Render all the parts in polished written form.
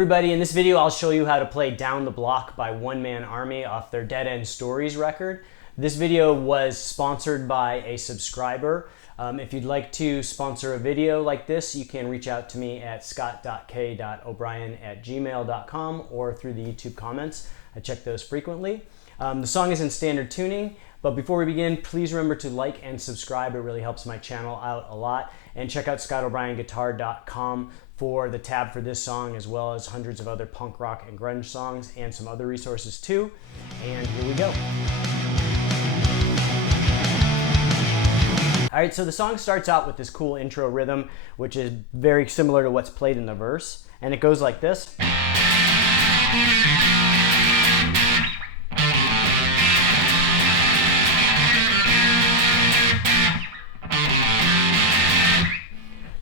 everybody, in this video I'll show you how to play Down the Block by One Man Army off their Dead End Stories record. This video was sponsored by a subscriber. If you'd like to sponsor a video like this, you can reach out to me at scott.k.o'brien@gmail.com or through the YouTube comments. I check those frequently. The song is in standard tuning, but before we begin, please remember to like and subscribe. It really helps my channel out a lot. And check out scottobrien.guitar.com for the tab for this song, as well as hundreds of other punk rock and grunge songs and some other resources too. And here we go. All right, so the song starts out with this cool intro rhythm, which is very similar to what's played in the verse. And it goes like this.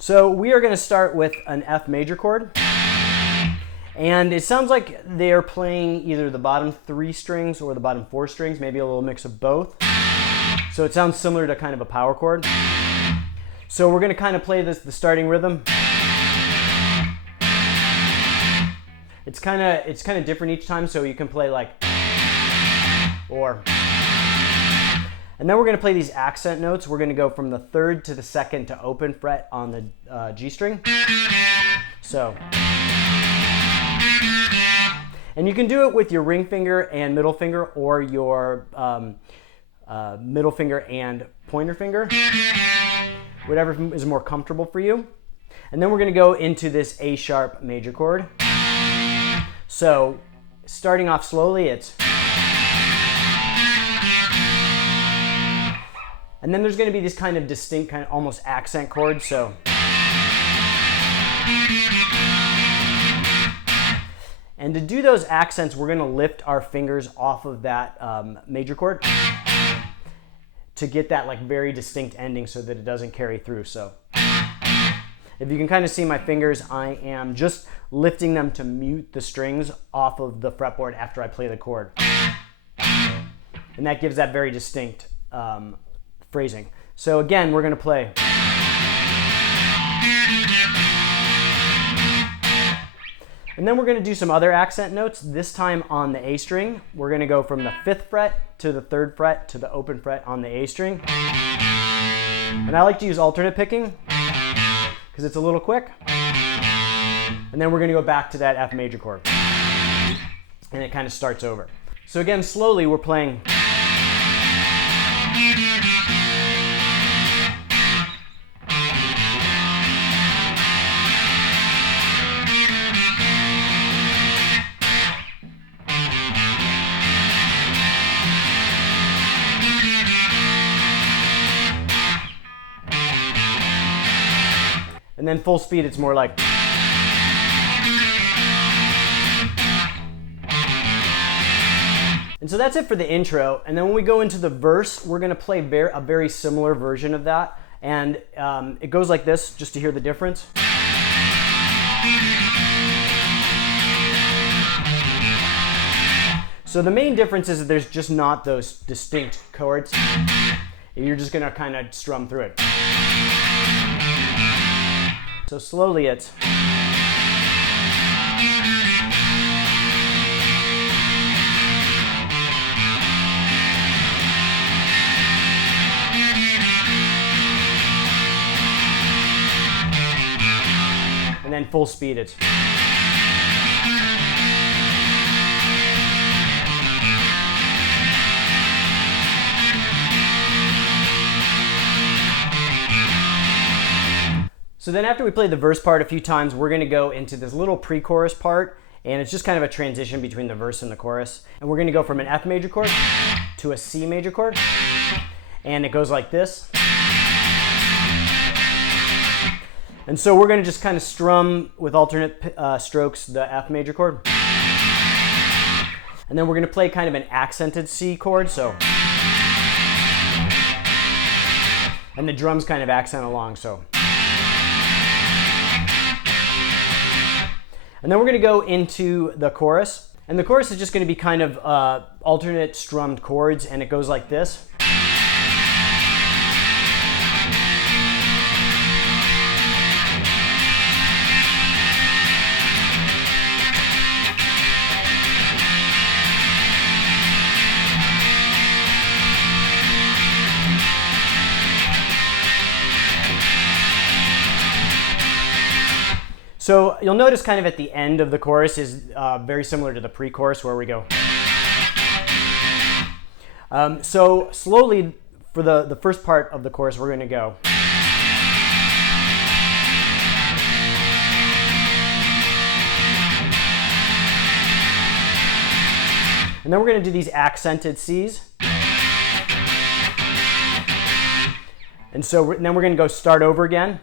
So we are going to start with an F major chord, and it sounds like they're playing either the bottom 3 strings or the bottom 4 strings, maybe a little mix of both. So it sounds similar to kind of a power chord. So we're going to kind of play the starting rhythm. It's kind of different each time, so you can play like or. And then we're going to play these accent notes. We're going to go from the 3rd to the 2nd to open fret on the G string. So. And you can do it with your ring finger and middle finger, or your middle finger and pointer finger. Whatever is more comfortable for you. And then we're going to go into this A sharp major chord. So starting off slowly, it's. And then there's going to be this kind of distinct, kind of almost accent chord, so. And to do those accents, we're going to lift our fingers off of that major chord to get that like very distinct ending so that it doesn't carry through. So if you can kind of see my fingers, I am just lifting them to mute the strings off of the fretboard after I play the chord. And that gives that very distinct phrasing. So again, we're going to play. And then we're going to do some other accent notes, this time on the A string. We're going to go from the 5th fret to the 3rd fret to the open fret on the A string. And I like to use alternate picking because it's a little quick. And then we're going to go back to that F major chord. And it kind of starts over. So again, slowly we're playing. And then full speed, it's more like. And so that's it for the intro. And then when we go into the verse, we're going to play a very similar version of that. And it goes like this, just to hear the difference. So the main difference is that there's just not those distinct chords. You're just going to kind of strum through it. So slowly it's. And then full speed it's. So then after we play the verse part a few times, we're going to go into this little pre-chorus part, and it's just kind of a transition between the verse and the chorus. And we're going to go from an F major chord to a C major chord, and it goes like this. And so we're going to just kind of strum with alternate strokes the F major chord. And then we're going to play kind of an accented C chord, so. And the drums kind of accent along, so. And then we're going to go into the chorus. And the chorus is just going to be kind of alternate strummed chords, and it goes like this. So you'll notice kind of at the end of the chorus is very similar to the pre-chorus where we go. So slowly for the first part of the chorus, we're going to go. And then we're going to do these accented Cs. And so then we're going to go start over again.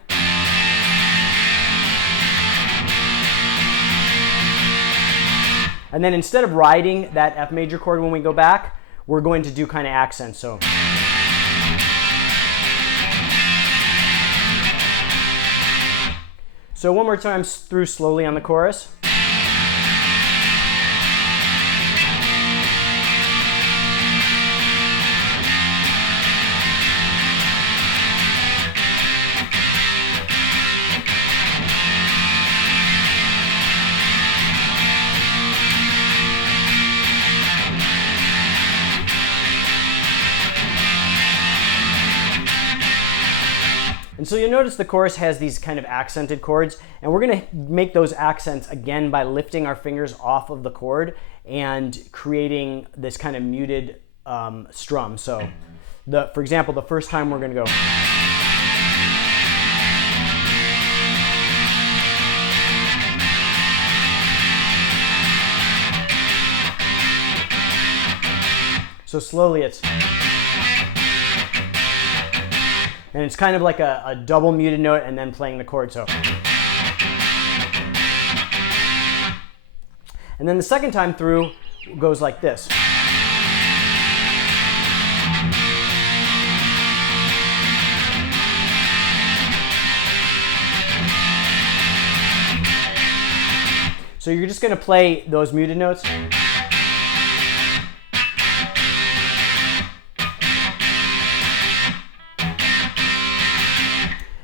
And then instead of riding that F major chord when we go back, we're going to do kind of accents. So. So one more time through slowly on the chorus. And so you'll notice the chorus has these kind of accented chords, and we're going to make those accents again by lifting our fingers off of the chord and creating this kind of muted strum. So for example, the first time we're going to go. So slowly it's. And it's kind of like a double muted note and then playing the chord, so. And then the second time through goes like this. So you're just going to play those muted notes.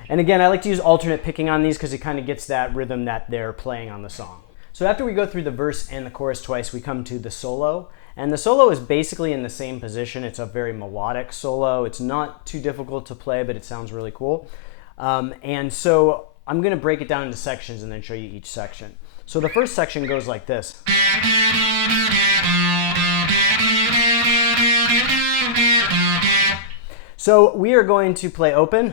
And again, I like to use alternate picking on these because it kind of gets that rhythm that they're playing on the song. So after we go through the verse and the chorus twice, we come to the solo. And the solo is basically in the same position. It's a very melodic solo. It's not too difficult to play, but it sounds really cool. And so I'm going to break it down into sections and then show you each section. So the first section goes like this. So we are going to play open.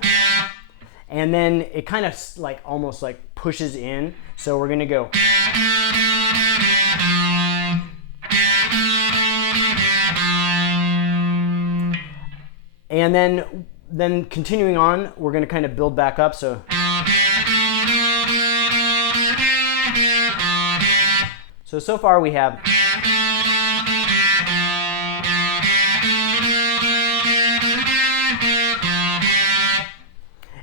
And then it kind of like almost like pushes in. So we're going to go. And then continuing on, we're going to kind of build back up. So. So far we have.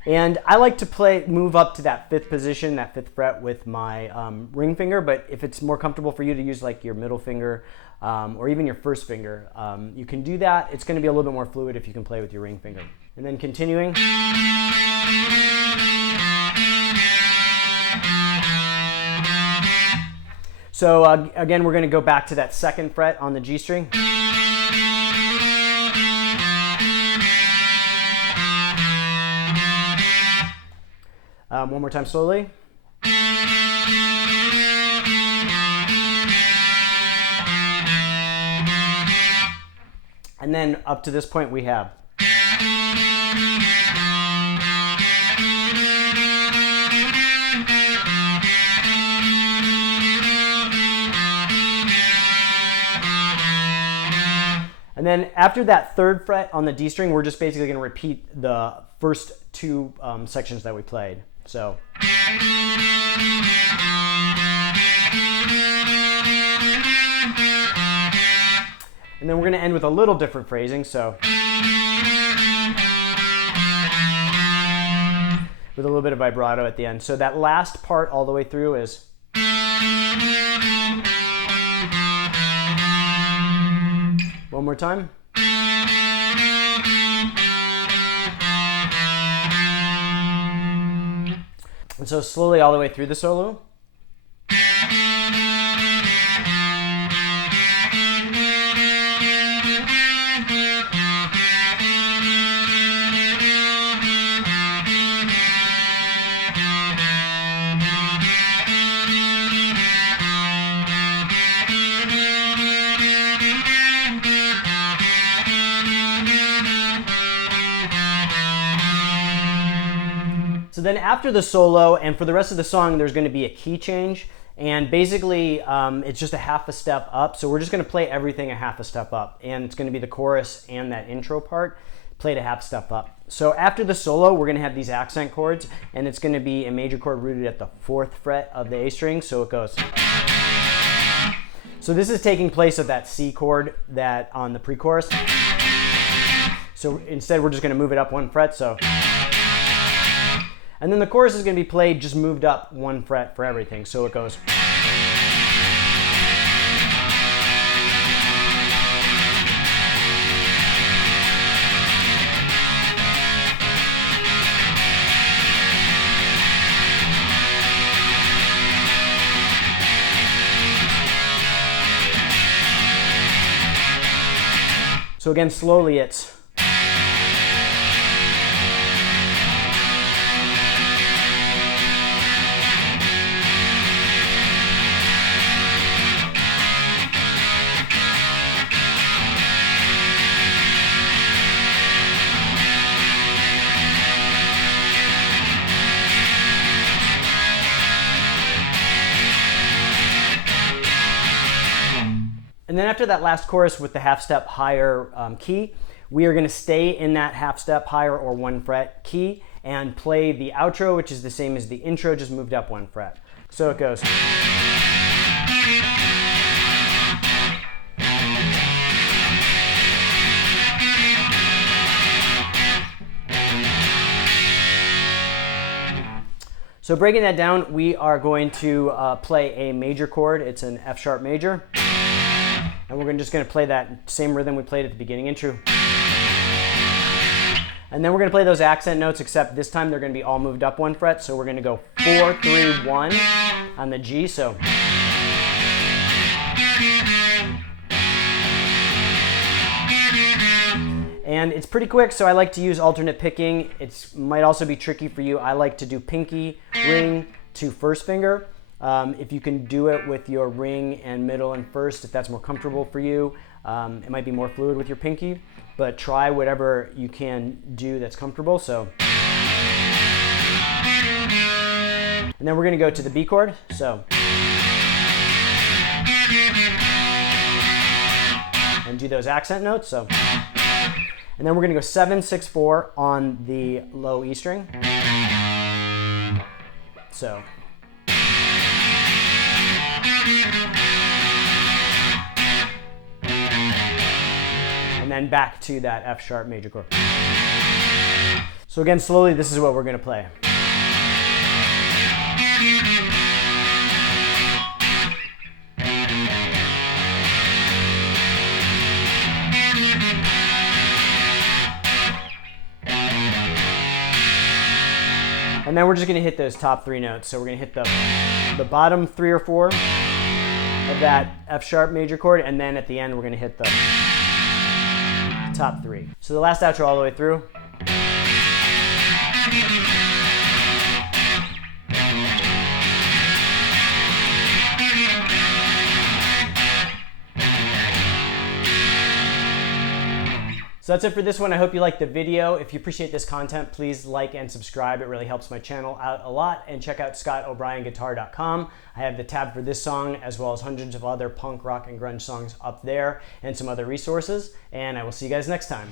And I like to move up to that fifth position, that fifth fret with my ring finger, but if it's more comfortable for you to use like your middle finger or even your first finger, you can do that. It's going to be a little bit more fluid if you can play with your ring finger. And then continuing. So again, we're going to go back to that second fret on the G string. One more time slowly. And then up to this point we have. And then after that third fret on the D string, we're just basically going to repeat the first two sections that we played. So. And then we're going to end with a little different phrasing, so. With a little bit of vibrato at the end. So that last part all the way through is. One more time. And so slowly all the way through the solo. So then after the solo and for the rest of the song, there's going to be a key change. And basically, it's just a half a step up. So we're just going to play everything a half a step up. And it's going to be the chorus and that intro part played a half step up. So after the solo, we're going to have these accent chords. And it's going to be a major chord rooted at the 4th fret of the A string. So it goes. So this is taking place of that C chord that on the pre-chorus. So instead, we're just going to move it up 1 fret. So. And then the chorus is going to be played just moved up 1 fret for everything. So it goes. So again, slowly it's. And then after that last chorus with the half step higher key, we are going to stay in that half step higher or 1 fret key and play the outro, which is the same as the intro, just moved up 1 fret. So it goes. So breaking that down, we are going to play a major chord. It's an F sharp major. And we're just going to play that same rhythm we played at the beginning intro. And then we're going to play those accent notes, except this time they're going to be all moved up 1 fret. So we're going to go 4, 3, 1 on the G. So. And it's pretty quick, so I like to use alternate picking. It might also be tricky for you. I like to do pinky, ring to first finger. If you can do it with your ring and middle and first, if that's more comfortable for you, it might be more fluid with your pinky, but try whatever you can do that's comfortable. So, and then we're going to go to the B chord. So, and do those accent notes. So, and then we're going to go 7, 6, 4 on the low E string. So. And then back to that F sharp major chord. So again, slowly, this is what we're going to play. And then we're just going to hit those top 3 notes. So we're going to hit the bottom 3 or 4 of that F sharp major chord, and then at the end we're going to hit the top 3. So the last outro all the way through. So that's it for this one. I hope you liked the video. If you appreciate this content, please like and subscribe. It really helps my channel out a lot. And check out ScottO'BrienGuitar.com. I have the tab for this song as well as hundreds of other punk, rock, and grunge songs up there and some other resources. And I will see you guys next time.